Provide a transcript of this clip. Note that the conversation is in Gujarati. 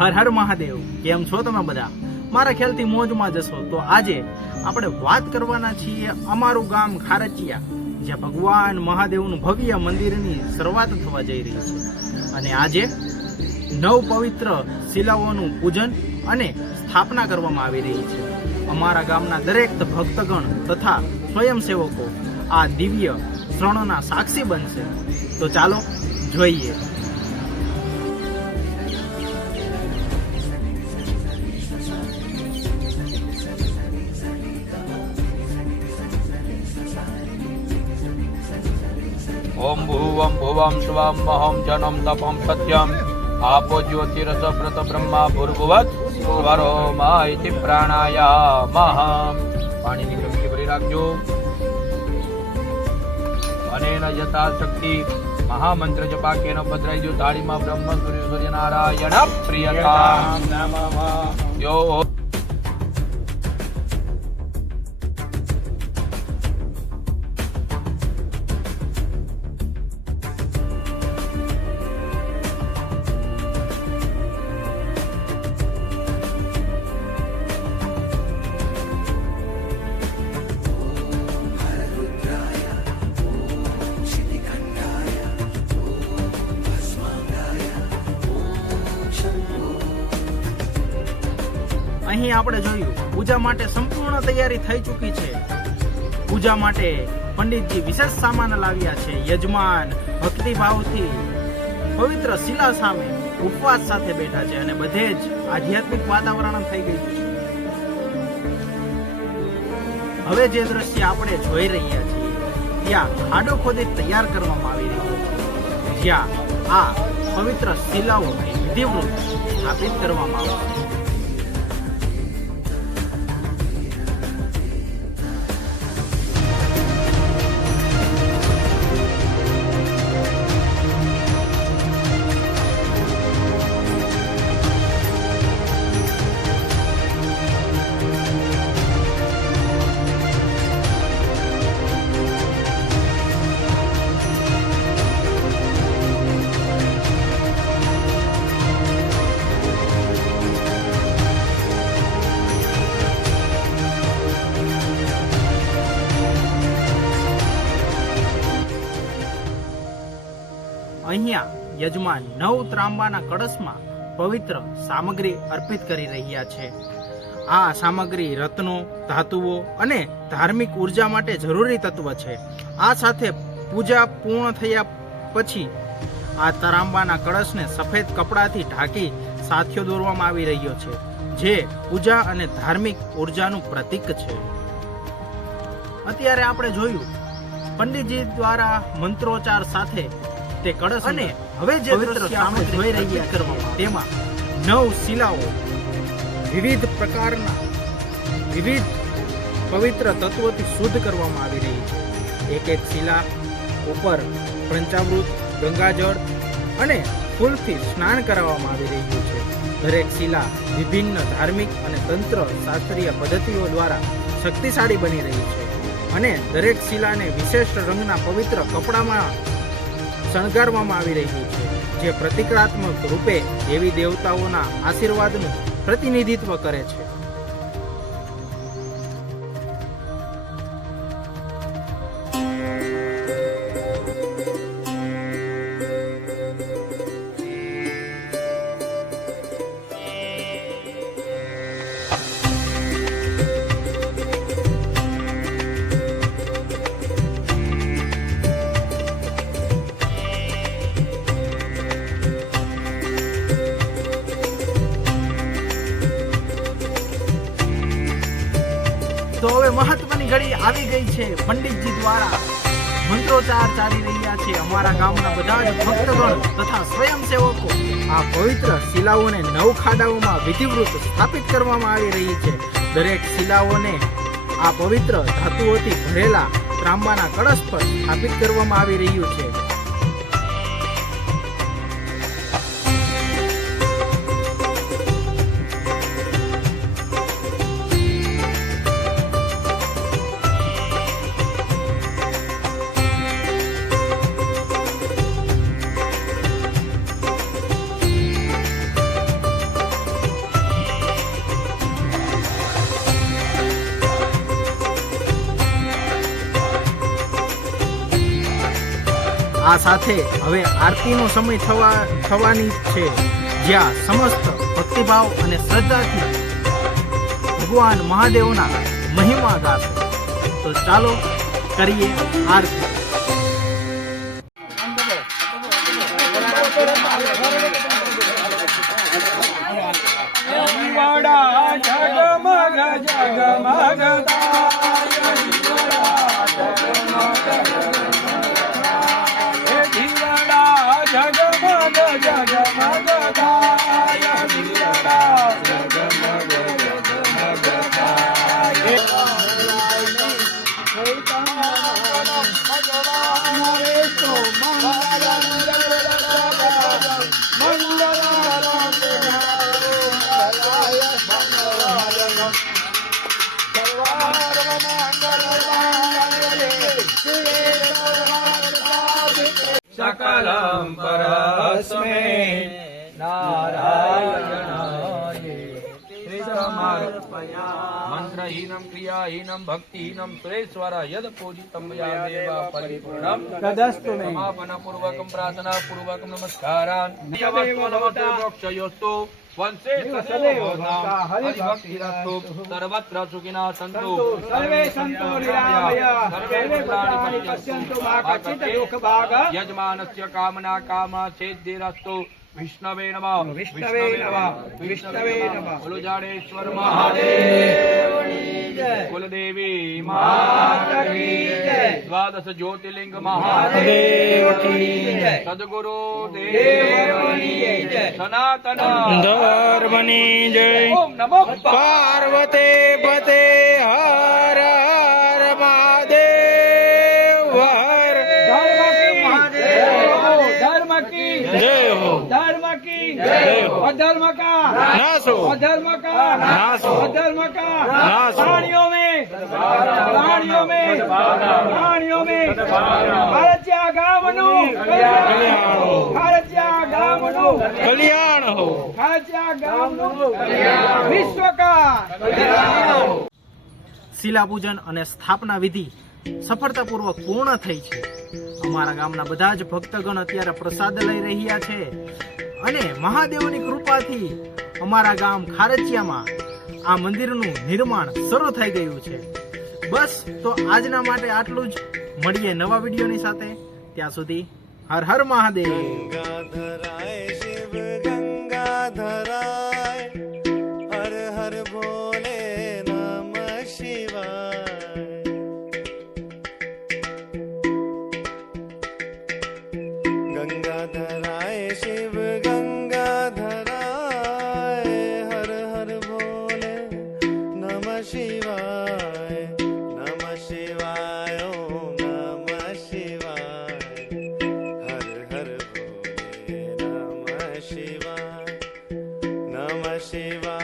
હર હર મહાદેવ। કેમ છો તમે બધા? મારા ખ્યાલથી મોજમાં જશો। તો આજે આપણે વાત કરવાના છીએ અમારું ગામ ખારચિયા, જ્યાં ભગવાન મહાદેવનું ભવ્ય મંદિરની શરૂઆત થવા જઈ રહી છે। અને આજે 9 પવિત્ર શિલાઓનું પૂજન અને સ્થાપના કરવામાં આવી રહી છે। અમારા ગામના દરેક ભક્તગણ તથા સ્વયંસેવકો આ દિવ્ય ક્ષણોના સાક્ષી બનશે। તો ચાલો જોઈએ। ओम भुवं भुवं शिवं महं जनम तपम सत्यम आपो ज्योतिरस व्रत ब्रह्मा भूर्भुवत् स्वरो माइति प्राणायामः। पाणीनी चमची भरी राखजो। अनेन यथाशक्ति महामंत्र जपाकेन भद्रायजो। ताळीमां ब्रह्म सूर्य सूर्यनारायण प्रियता यो। અહીં આપણે જોયું પૂજા માટે સંપૂર્ણ તૈયારી થઈ ચૂકી છે। પૂજા માટે પંડિતજી વિશેષ સામાન લાવ્યા છે। યજમાન ભક્તિભાવથી પવિત્ર શિલા સામે ઉપવાસ સાથે બેઠા છે અને બધે જ આધ્યાત્મિક વાતાવરણ થઈ ગયું છે। હવે જે દ્રશ્ય આપણે જોઈ રહ્યા છીએ ત્યાં ખાડો ખોદી તૈયાર કરવામાં આવી રહ્યો છે, જ્યાં આ પવિત્ર શિલાઓને વિધિવત સ્થાપિત કરવામાં આવશે। અહીંયા યજમાન 9 ત્રાંબાના કળશમાં પવિત્ર સામગ્રી અર્પિત કરી રહ્યા છે। આ સામગ્રી રત્નો, ધાતુઓ અને ધાર્મિક ઉર્જા માટે જરૂરી તત્વ છે। આ સાથે પૂજા પૂર્ણ થયા પછી આ ત્રાંબાના કળશને સફેદ કપડાથી ઢાંકી સાથિયો દોરવામાં આવી રહ્યો છે, જે પૂજા અને ધાર્મિક ઉર્જાનું પ્રતીક છે। અત્યારે આપણે જોયું પંડિતજી દ્વારા મંત્રોચ્ચાર સાથે તે કળશ અને હવે જે દ્રશ્ય આપણે જોઈ રહ્યા કરવામાં તેમાં 9 શિલાઓ વિવિધ પ્રકારના વિવિધ પવિત્ર તત્વોથી શુદ્ધ કરવામાં આવી રહી છે। એક એક શિલા ઉપર પંચામૃત, ગંગાજળ અને ફૂલથી સ્નાન કરાવવામાં આવી રહ્યું છે। દરેક શિલા વિભિન્ન ધાર્મિક અને તંત્ર શાસ્ત્રીય પદ્ધતિઓ દ્વારા શક્તિશાળી બની રહી છે અને દરેક શિલાને વિશેષ રંગના પવિત્ર કપડામાં શણગારવામાં આવી રહ્યું છે, જે પ્રતિકાત્મક રૂપે દેવી દેવતાઓના આશીર્વાદનું પ્રતિનિધિત્વ કરે છે। તો હવે મહત્વની ઘડી આવી ગઈ છે। પંડિતજી દ્વારા મંત્રોચ્ચાર ચાલી રહ્યા છે। અમારા ગામના બધા જ ભક્તગણ તથા સ્વયંસેવકો આ પવિત્ર શિલાઓને 9 ખાડાઓમાં વિધિવત સ્થાપિત કરવામાં આવી રહી છે। દરેક શિલાઓને આ પવિત્ર ધાતુઓથી ભરેલા ત્રાંબાના કળશ પર સ્થાપિત કરવામાં આવી રહ્યું છે। આ સાથે હવે આરતીનો સમય થવાની છે, જ્યાં સમસ્ત ભક્તિભાવ અને શ્રદ્ધાથી ભગવાન મહાદેવના મહિમા ગાશે. તો ચાલો કરીએ આરતી. सकलं परस्मै नारायणाय समर्पयामि. मंत्रहीनं क्रियाहीनं भक्तिहीनं सुरेश्वर यद पूजितं मया देव परिपूर्णं तदस्तु मे. समापनपूर्वकं प्रार्थनापूर्वकं नमस्कारान् मोक्षयोस्तु वंशे सदैव हरिभक्तिरस्तु. सर्वत्र सुखिनः सन्तु सर्वे सन्तु निरामयाः. सर्वे भद्राणि पश्यन्तु मा कश्चित् दुःखभाग्. यजमानस्य कामना कामा सिद्धिरस्तु. विष्णवे नमः. विष्णवे नमः. विष्णवे नमः. बोलो जाडेश्वर महादेव की जय. कुलदेवी माता की जय. द्वादश ज्योतिर्लिंग महादेव की जय. सद्गुरु देव की जय. सनातन धर्मनी जय. ओम नमो पार्वती पते हर हर महादेव. हर धर्म की जय हो. धर्म की जय हो. अधर्म का नाश हो. अधर्म का नाश हो. अधर्म का नाश हो. प्राणियों में भारतीय गामनु कल्याण हो. भारतीय गामनु कल्याण हो. भारतीय गामनु विश्व का कल्याण हो. શિલાપૂજન અને સ્થાપના વિધિ સફળતાપૂર્વક પૂર્ણ થઈ છે. અમારા ગામના બધા જ ભક્તગણ અત્યારે પ્રસાદ લઈ રહ્યા છે અને મહાદેવની કૃપાથી અમારા ગામ ખારચિયામાં આ મંદિરનું નિર્માણ શરૂ થઈ ગયું છે. બસ તો આજના માટે આટલું જ. મળીએ નવા વિડીયોની સાથે. ત્યાં સુધી હર હર મહાદેવ. गंगाधराय शिव गंगाधराय हर हर भोले नमः शिवाय. गंगाधराय शिव गंगाधराय हर हर भोले नमः शिवाय. नमः शिवाय ओम नमः शिवाय. हर हर भोले नमः शिवाय. नमः शिवाय.